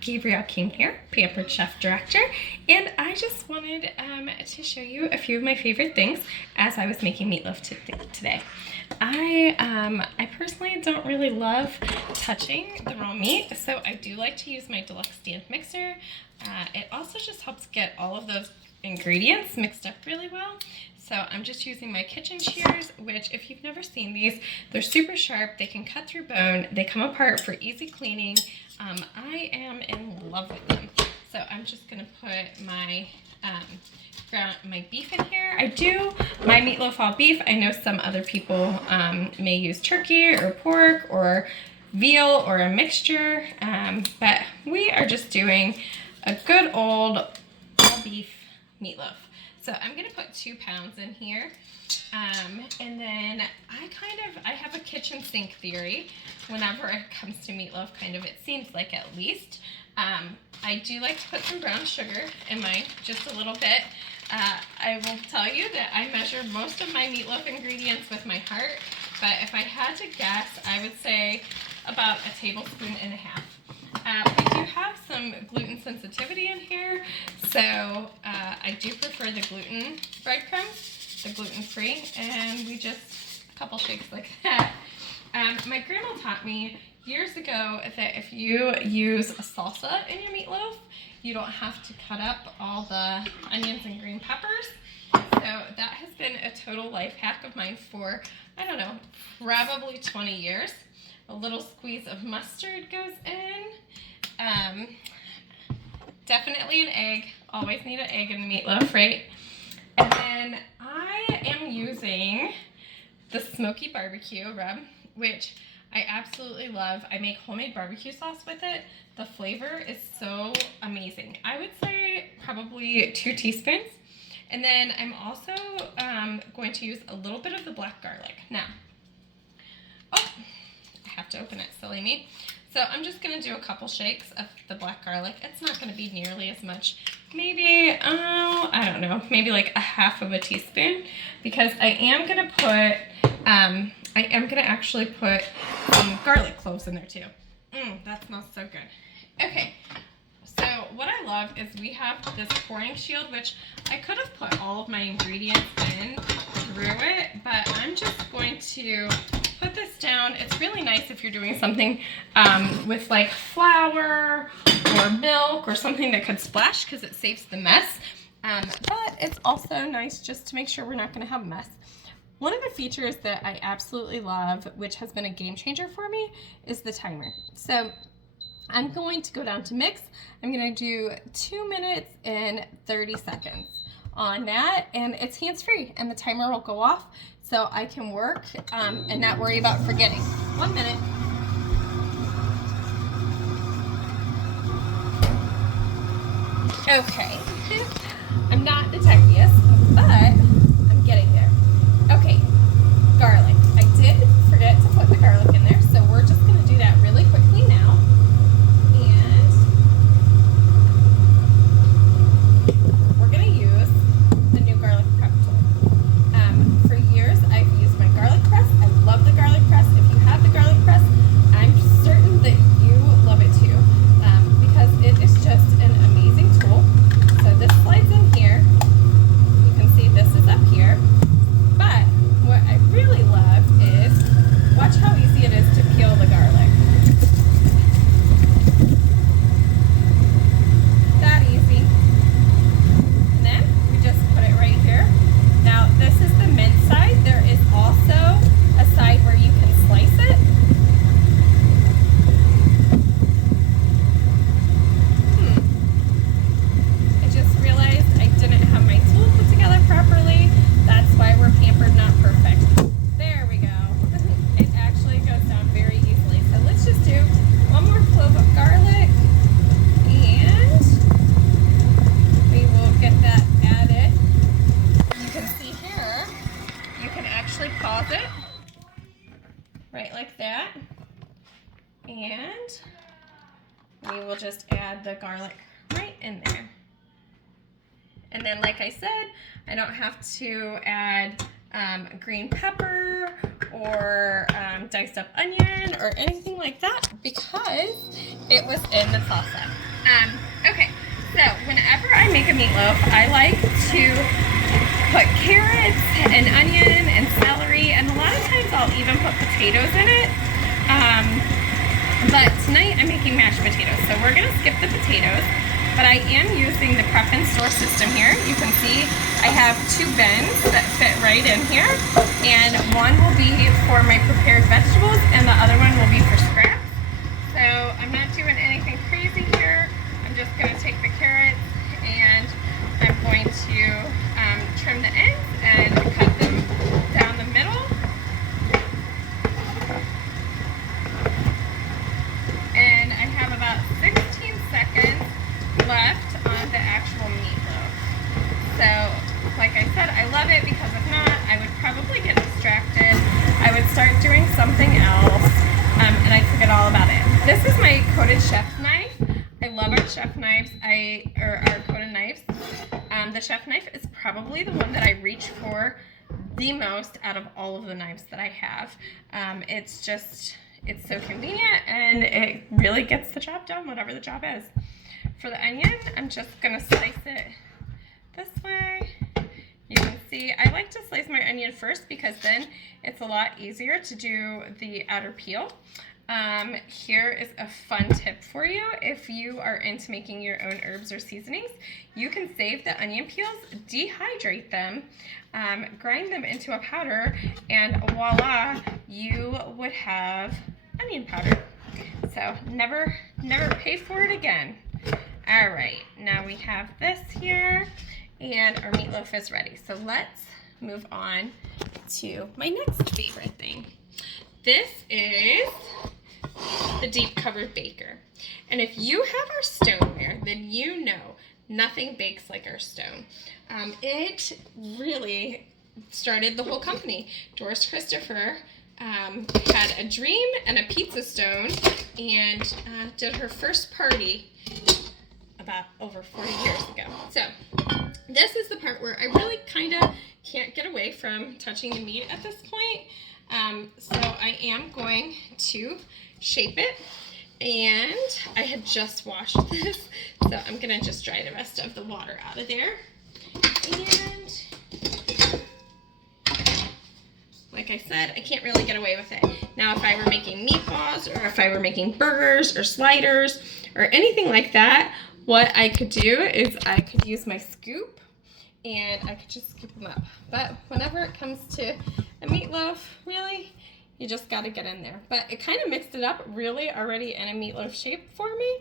Gabrielle King here, Pampered Chef Director, and I just wanted to show you a few of my favorite things as I was making meatloaf today. I personally don't really love touching the raw meat, so I do like to use my Deluxe stand mixer. It also just helps get all of those ingredients mixed up really well. So I'm just using my kitchen shears, which if you've never seen these, they're super sharp. They can cut through bone. They come apart for easy cleaning. I am in love with them. So I'm just gonna put my my beef in here. I do my meatloaf all beef. I know some other people may use turkey or pork or veal or a mixture, but we are just doing a good old all beef meatloaf. So I'm gonna put 2 pounds in here. And then I have a kitchen sink theory whenever it comes to meatloaf, it seems like at least. I do like to put some brown sugar in mine, just a little bit. I will tell you that I measure most of my meatloaf ingredients with my heart, but if I had to guess, I would say about a tablespoon and a half. We do have some gluten sensitivity in here, so I do prefer the gluten breadcrumbs, the gluten-free, and we just, a couple shakes like that. My grandma taught me years ago that if you use a salsa in your meatloaf, you don't have to cut up all the onions and green peppers. So that has been a total life hack of mine for, I don't know, probably 20 years. A little squeeze of mustard goes in. Definitely an egg. Always need an egg in the meatloaf, right? And then I am using the Smokey BBQ Rub, which I absolutely love. I make homemade barbecue sauce with it. The flavor is so amazing. I would say probably 2 teaspoons. And then I'm also going to use a little bit of the black garlic. Now, I have to open it, silly me. So I'm just gonna do a couple shakes of the black garlic. It's not gonna be nearly as much. Maybe, I don't know, maybe like a half of a teaspoon, because I am gonna actually put some garlic cloves in there too. That smells so good. Okay, so what I love is we have this pouring shield, which I could have put all of my ingredients in through it, but I'm just going to put this down. It's really nice if you're doing something with like flour or milk or something that could splash, because it saves the mess. But it's also nice just to make sure we're not going to have a mess. One of the features that I absolutely love, which has been a game changer for me, is the timer. So I'm going to go down to mix. I'm going to do 2 minutes and 30 seconds on that, and it's hands-free, and the timer will go off so I can work and not worry about forgetting. 1 minute. Okay, I'm not the techiest, but I'm getting there. Okay, garlic. I did forget to put the garlic in there, so we're just going to do that really quickly now. And we're going to use the new garlic prep tool. For years, I've used my garlic press. I love the garlic press. If you have the garlic press, I'm certain that you love it too, because it is just an amazing tool. So this slides in here. You can see this is up here. But what I really love is, watch how easy it is to peel the garlic. That easy. And then we just put it right here. Now this is the mince side. There is also a side where you can slice it. I just realized I didn't have my tool put together properly. That's why we're pampered, not perfect. There we go. It actually goes down very easily. So let's just do 1 more clove of garlic, and we will get that added. You can see here, you can actually pause it, right like that, and we will just add the garlic right in there. And then, like I said, I don't have to add green pepper or diced up onion or anything like that because it was in the salsa. Okay, so whenever I make a meatloaf, I like to put carrots and onion and celery, and a lot of times I'll even put potatoes in it. But tonight I'm making mashed potatoes, so we're gonna skip the potatoes. But I am using the prep and store system here. You can see I have 2 bins that fit right in here, and one will be for my prepared vegetables and the other one will be for scraps. So I'm not doing anything crazy here. I'm just gonna take the carrots and I'm going to trim the ends and cut them down the middle. And I have about 16 seconds left on the actual meatloaf. So, like I said, I love it because if not, I would probably get distracted. I would start doing something else, and I'd forget all about it. This is my coated chef knife. I love our chef knives, our coated knives. The chef knife is probably the one that I reach for the most out of all of the knives that I have. It's so convenient and it really gets the job done, whatever the job is. For the onion, I'm just gonna slice it this way. You can see I like to slice my onion first because then it's a lot easier to do the outer peel. Here is a fun tip for you. If you are into making your own herbs or seasonings, you can save the onion peels, dehydrate them, grind them into a powder, and voila, you would have onion powder. So never pay for it again. All right, now we have this here and our meatloaf is ready. So let's move on to my next favorite thing. This is the deep covered baker. And if you have our stoneware, then you know nothing bakes like our stone. It really started the whole company. Doris Christopher had a dream and a pizza stone and did her first party about over 40 years ago. So this is the part where I really kind of can't get away from touching the meat at this point. So I am going to shape it, and I had just washed this, so I'm gonna just dry the rest of the water out of there. And like I said, I can't really get away with it. Now, if I were making meatballs or if I were making burgers or sliders or anything like that, what I could do is I could use my scoop and I could just scoop them up. But whenever it comes to a meatloaf, really, you just got to get in there. But it kind of mixed it up really already in a meatloaf shape for me.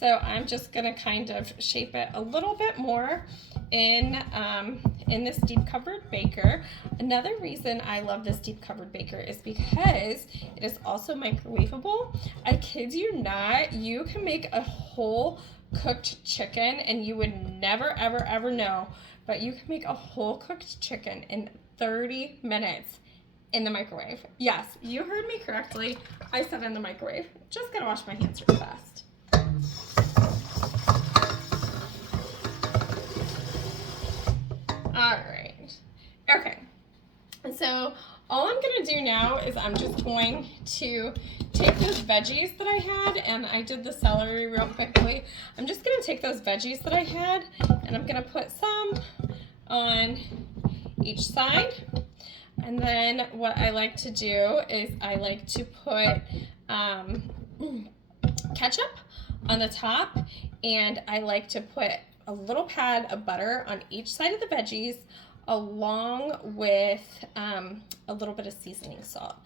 So I'm just going to kind of shape it a little bit more in this deep covered baker. Another reason I love this deep covered baker is because it is also microwavable. I kid you not, you can make a whole cooked chicken and you would never ever know, but you can make a whole cooked chicken in 30 minutes in the microwave. Yes, you heard me correctly. I said in the microwave. Just gotta wash my hands real fast. All right. Okay. So all I'm gonna do now is I'm just going to take those veggies that I had, and I did the celery real quickly. I'm just gonna take those veggies that I had and I'm gonna put some on each side. And then what I like to do is I like to put ketchup on the top, and I like to put a little pad of butter on each side of the veggies, along with a little bit of seasoning salt.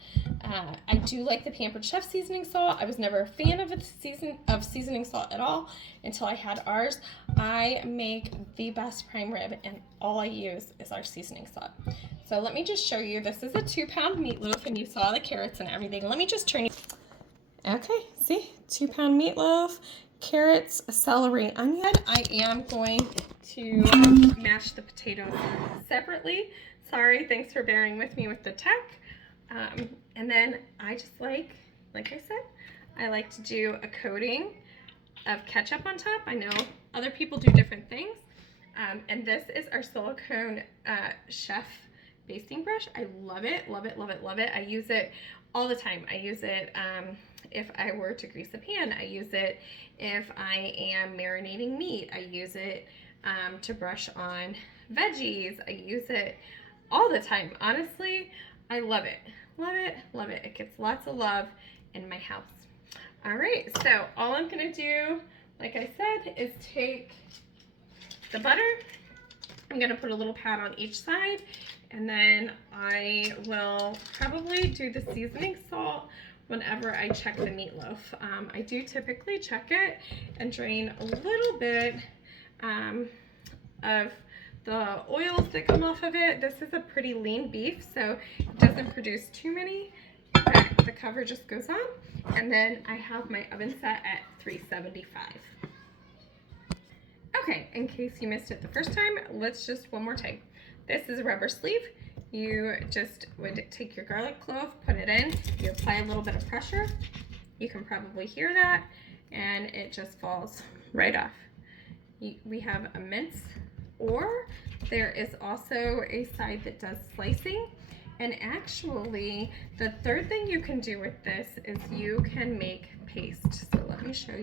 I do like the Pampered Chef seasoning salt. I was never a fan of seasoning salt at all until I had ours. I make the best prime rib, and all I use is our seasoning salt. So let me just show you. This is a 2-pound meatloaf, and you saw the carrots and everything. Let me just turn you. Okay, see, 2-pound meatloaf, carrots, celery, onion. I am going to mash the potatoes separately. Sorry, thanks for bearing with me with the tech. And then I just like I said, I like to do a coating of ketchup on top. I know other people do different things. And this is our silicone chef basting brush. I love it, love it, love it, love it. I use it all the time. I use it if I were to grease a pan. I use it if I am marinating meat. I use it to brush on veggies. I use it all the time. Honestly, I love it. Love it, love it. It gets lots of love in my house. All right, so all I'm gonna do, like I said, is take the butter. I'm gonna put a little pat on each side, and then I will probably do the seasoning salt whenever I check the meatloaf. I do typically check it and drain a little bit of the oils that come off of it. This is a pretty lean beef, so it doesn't produce too many, but the cover just goes on. And then I have my oven set at 375. Okay, in case you missed it the first time, let's just one more time. This is a rubber sleeve. You just would take your garlic clove, put it in, you apply a little bit of pressure. You can probably hear that, and it just falls right off. We have a mince, or there is also a side that does slicing. And actually, the third thing you can do with this is you can make paste. So let me show you.